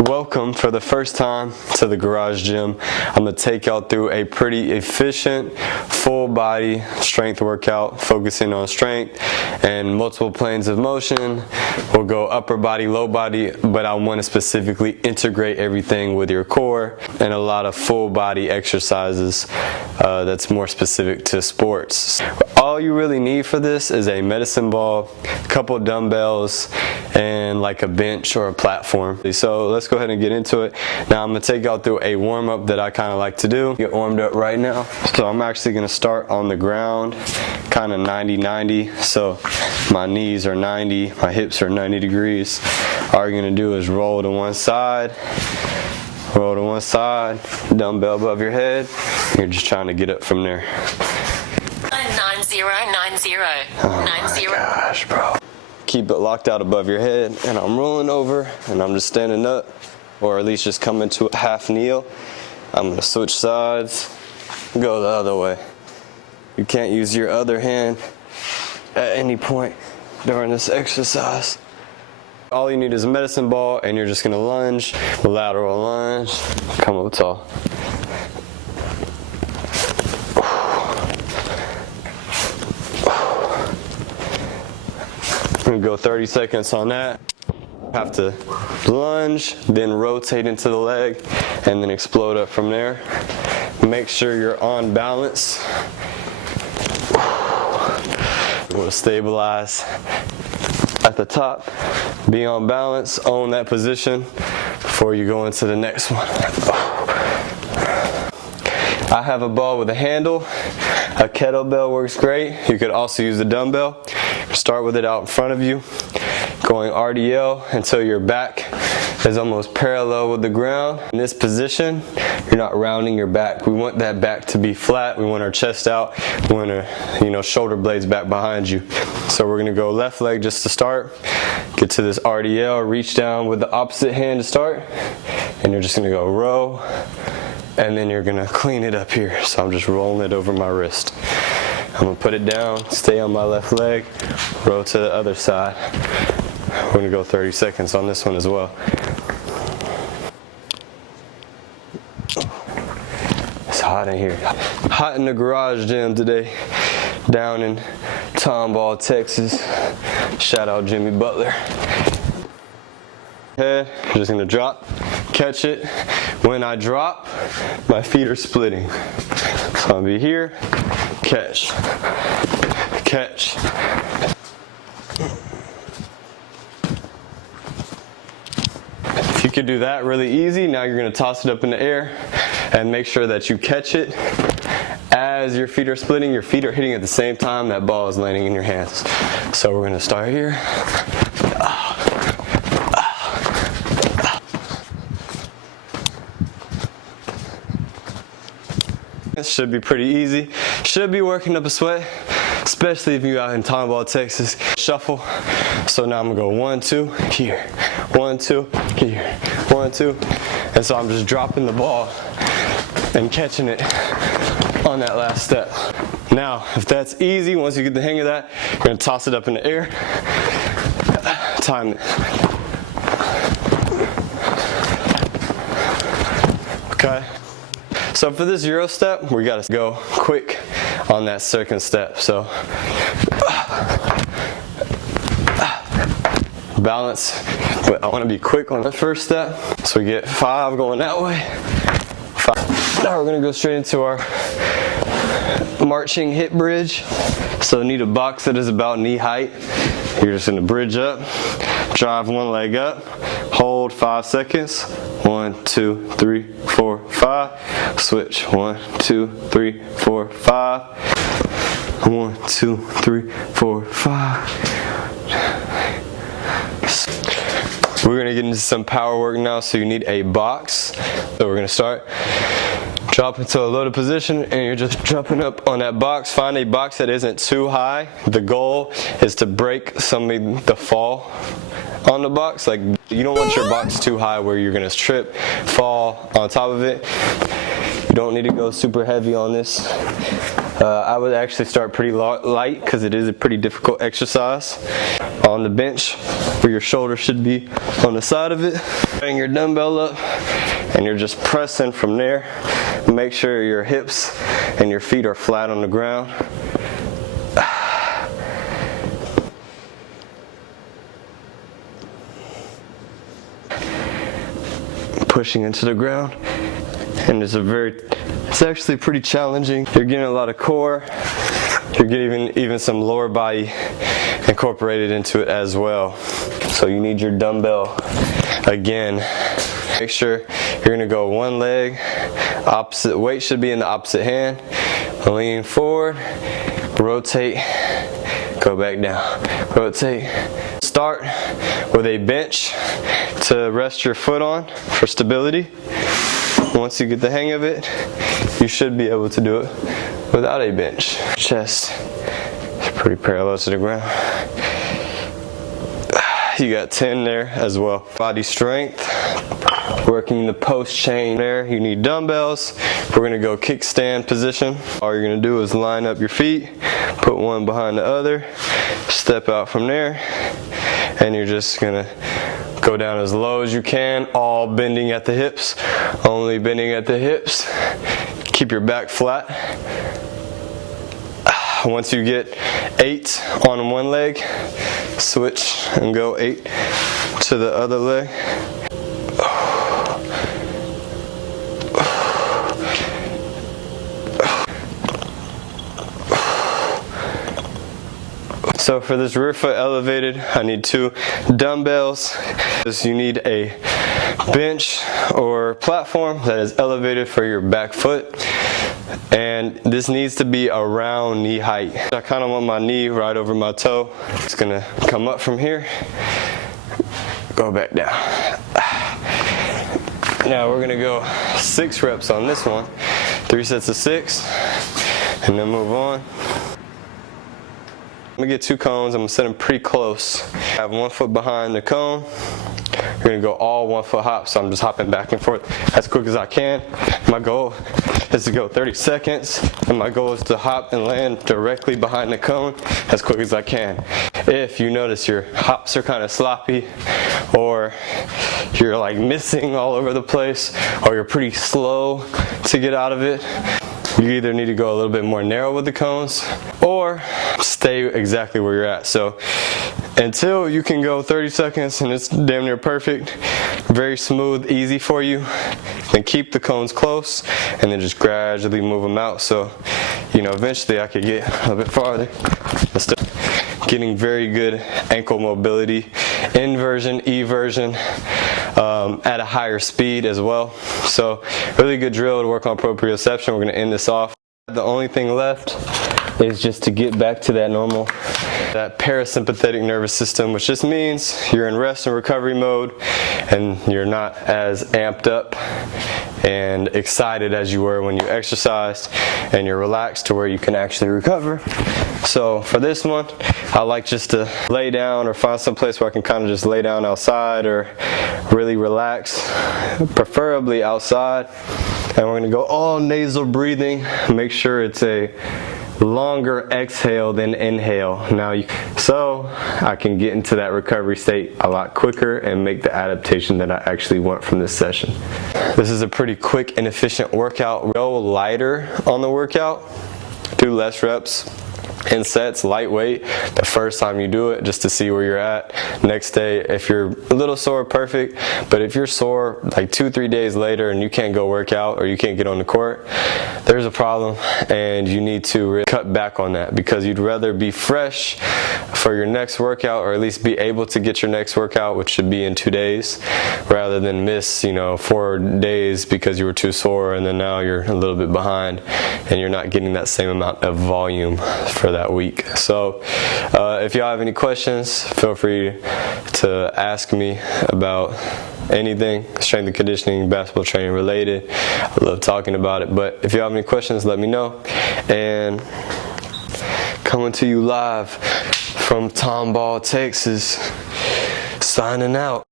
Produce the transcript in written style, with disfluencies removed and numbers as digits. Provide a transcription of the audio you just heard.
Welcome for the first time to the garage gym. I'm going to take y'all through a pretty efficient full body strength workout, focusing on strength and multiple planes of motion. We'll go upper body, low body, but I want to specifically integrate everything with your core and a lot of full body exercises that's more specific to sports. All you really need for this is a medicine ball, a couple dumbbells, and like a bench or a platform. So let's go ahead and get into it. Now I'm going to take y'all through a warm-up that I kind of like to do. Get warmed up right now. So I'm actually going to start on the ground, kind of 90-90. So my knees are 90, my hips are 90 degrees. All you're going to do is roll to one side, dumbbell above your head. You're just trying to get up from there. 9090. Oh my gosh, bro. Keep it locked out above your head, and I'm rolling over and I'm just standing up, or at least just coming to a half kneel. I'm gonna switch sides, go the other way. You can't use your other hand at any point during this exercise. All you need is a medicine ball, and you're just gonna lunge, lateral lunge, come up tall. I'm gonna go 30 seconds on that. Have to lunge, then rotate into the leg, and then explode up from there. Make sure you're on balance. We'll stabilize at the top. Be on balance, own that position before you go into the next one. I have a ball with a handle. A kettlebell works great. You could also use a dumbbell. Start with it out in front of you, going RDL until your back is almost parallel with the ground. In this position, you're not rounding your back. We want that back to be flat. We want our chest out. We want our, shoulder blades back behind you. So we're gonna go left leg just to start. Get to this RDL, reach down with the opposite hand to start, and you're just gonna go row, and then you're gonna clean it up here. So I'm just rolling it over my wrist. I'm gonna put it down, stay on my left leg, row to the other side. We're gonna go 30 seconds on this one as well. It's hot in here. Hot in the garage gym today, down in Tomball, Texas. Shout out Jimmy Butler. Head, you're just gonna drop, catch it. When I drop, my feet are splitting. So I'll be here, catch, catch. If you could do that really easy, now you're gonna toss it up in the air and make sure that you catch it. As your feet are splitting, your feet are hitting at the same time that ball is landing in your hands. So we're gonna start here. This should be pretty easy. Should be working up a sweat, especially if you're out in Tomball, Texas. Shuffle. So now I'm gonna go 1, 2, here. 1, 2, here. 1, 2. And so I'm just dropping the ball and catching it on that last step. Now, if that's easy, once you get the hang of that, you're gonna toss it up in the air. Time it. Okay. So for this Euro step, we gotta go quick on that second step. So balance, but I wanna be quick on the first step. So we get 5 going that way. 5. Now we're gonna go straight into our marching hip bridge. So you need a box that is about knee height. You're just gonna bridge up, drive one leg up, hold 5 seconds. 1, 2, 3, 4, 5. Switch. 1, 2, 3, 4, 5. 1, 2, 3, 4, 5. We're gonna get into some power work now, so you need a box. So we're gonna start. Drop into a loaded position, and you're just jumping up on that box. Find a box that isn't too high. The goal is to break some of the fall on the box. Like, you don't want your box too high where you're gonna trip, fall on top of it. You don't need to go super heavy on this. I would actually start pretty light because it is a pretty difficult exercise. On the bench, where your shoulder should be on the side of it, bring your dumbbell up and you're just pressing from there. Make sure your hips and your feet are flat on the ground. Pushing into the ground, and it's actually pretty challenging. You're getting a lot of core, you're getting even some lower body incorporated into it as well. So you need your dumbbell. Again, make sure you're gonna go one leg, opposite weight should be in the opposite hand. Lean forward, rotate, go back down, rotate. Start with a bench to rest your foot on for stability. Once you get the hang of it, you should be able to do it without a bench. Chest is pretty parallel to the ground. You got 10 there as well. Body strength, working the post chain there. You need dumbbells. We're gonna go kickstand position. All you're gonna do is line up your feet, put one behind the other, step out from there, and you're just gonna go down as low as you can, all bending at the hips, only bending at the hips. Keep your back flat. Once you get 8 on one leg, switch and go 8 to the other leg. So for this rear foot elevated, I need 2 dumbbells. You need a bench or platform that is elevated for your back foot. And this needs to be around knee height. I kind of want my knee right over my toe. It's gonna come up from here, go back down. Now we're gonna go 6 reps on this one. 3 sets of 6, and then move on. I'm gonna get 2 cones. I'm gonna set them pretty close. I have 1 foot behind the cone. We're gonna go all 1 foot hops, so I'm just hopping back and forth as quick as I can. My goal is to go 30 seconds, and my goal is to hop and land directly behind the cone as quick as I can. If you notice your hops are kind of sloppy, or you're like missing all over the place, or you're pretty slow to get out of it, you either need to go a little bit more narrow with the cones or stay exactly where you're at. So until you can go 30 seconds and it's damn near perfect, very smooth, easy for you, then keep the cones close and then just gradually move them out. So, you know, eventually I could get a little bit farther. Getting very good ankle mobility, inversion, eversion, at a higher speed as well. So really good drill to work on proprioception. We're going to end this off. The only thing left is just to get back to that parasympathetic nervous system, which just means you're in rest and recovery mode and you're not as amped up and excited as you were when you exercised, and you're relaxed to where you can actually recover. So for this one, I like just to lay down or find some place where I can kind of just lay down outside or really relax, preferably outside. And we're gonna go all nasal breathing. Make sure it's a longer exhale than inhale. So I can get into that recovery state a lot quicker and make the adaptation that I actually want from this session. This is a pretty quick and efficient workout. Go lighter on the workout, do less reps in sets, lightweight the first time you do it, just to see where you're at. Next day, if you're a little sore, perfect. But if you're sore like 2-3 days later and you can't go work out or you can't get on the court, there's a problem, and you need to really cut back on that, because you'd rather be fresh for your next workout, or at least be able to get your next workout, which should be in 2 days, rather than miss 4 days because you were too sore, and then now you're a little bit behind and you're not getting that same amount of volume for that week. So if y'all have any questions, feel free to ask me about anything strength and conditioning, basketball training related. I love talking about it. But if you have any questions, let me know. And coming to you live from Tomball, Texas, signing out.